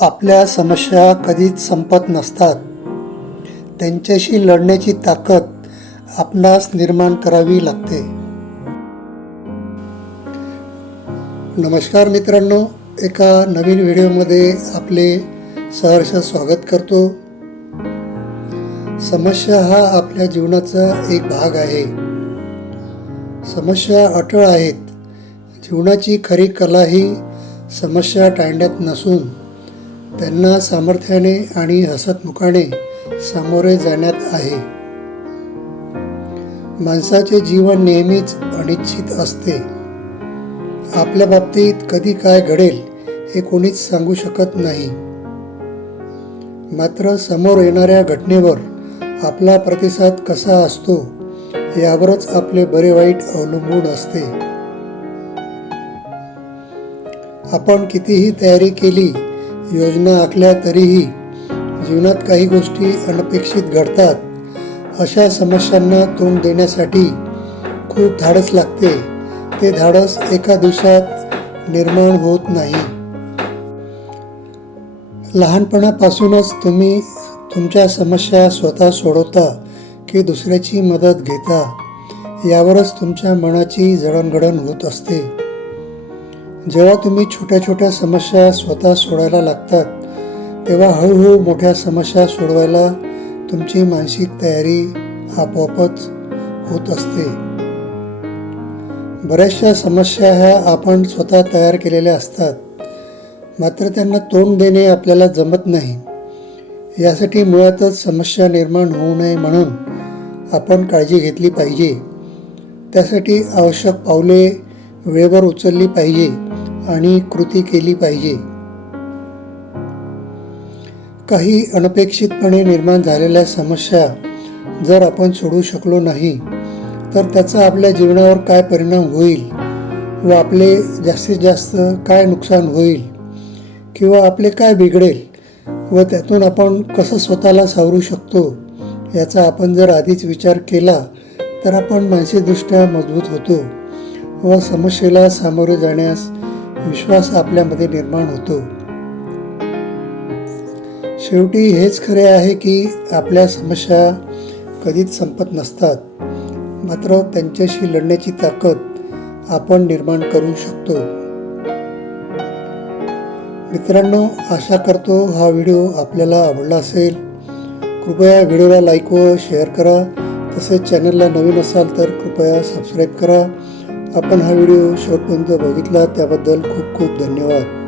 आपल्या समस्या कधीच संपत नसतात. त्यांच्याशी लढण्याची ताकद आपणास निर्माण करावी लागते. नमस्कार मित्रांनो एका नवीन व्हिडिओमध्ये आपले सहर्ष स्वागत करतो. समस्या हा आपल्या जीवनाचा एक भाग आहे. समस्या अटळ आहेत. जीवनाची खरी कला ही समस्या टाळण्यात नसून त्यांना सामर्थ्याने आणि हसतमुखाने सामोरे जाण्यात आहे. माणसाचे जीवन नेहमीच अनिश्चित असते. आपल्या बाबतीत कधी काय घडेल हे कोणीच सांगू शकत नाही. मात्र समोर येणाऱ्या घटनेवर आपला प्रतिसाद कसा असतो यावरच आपले बरे वाईट अवलंबून असते. आपण कितीही तयारी केली योजना आखल्या तरीही जीवनात काही गोष्टी अनपेक्षित घडतात. अशा समस्यांना तोंड देण्यासाठी खूप धाडस लागते. ते धाडस एका दिवसात निर्माण होत नाही. लहानपणापासूनच तुम्ही तुमच्या समस्या स्वतः सोडवता की दुसऱ्याची मदत घेता यावरच तुमच्या मनाची जडणघडण होत असते. जेव्हा तुम्ही छोट्या छोट्या समस्या स्वतः सोडायला लागतात तेव्हा हळूहळू मोठ्या समस्या सोडवायला तुमची मानसिक तयारी आपोआपच होत असते. बऱ्याचशा समस्या ह्या आपण स्वतः तयार केलेल्या असतात मात्र त्यांना तोंड देणे आपल्याला जमत नाही. यासाठी मुळातच समस्या निर्माण होऊ नये म्हणून आपण काळजी घेतली पाहिजे. त्यासाठी आवश्यक पावले वेळेवर उचलली पाहिजे. आणि कृती केली पाहिजे. काही अनपेक्षितपणे निर्माण झालेल्या समस्या जर आपण सोडू शकलो नाही तर त्याचा आपल्या जीवनावर काय परिणाम होईल व आपले जास्तीत जास्त काय नुकसान होईल किंवा आपले काय बिघडेल व त्यातून आपण कसं स्वतःला सावरू शकतो याचा आपण जर आधीच विचार केला तर आपण मानसिकदृष्ट्या मजबूत होतो व समस्येला सामोरे जाण्यास विश्वास आपल्यामध्ये निर्माण होतो. शेवटी हेच खरे आहे की आपल्या समस्या कधीच संपत नसतात. मात्र त्यांच्याशी लढण्याची ताकद आपण निर्माण करू शकतो. मित्रांनो आशा करतो हा व्हिडिओ आपल्याला आवडला असेल. कृपया व्हिडिओला लाईक व शेअर करा. तसेच चॅनलला नवीन असाल तर कृपया सबस्क्राईब करा. आपण हा व्हिडिओ शेवटपर्यंत बघितला त्याबद्दल खूप खूप धन्यवाद.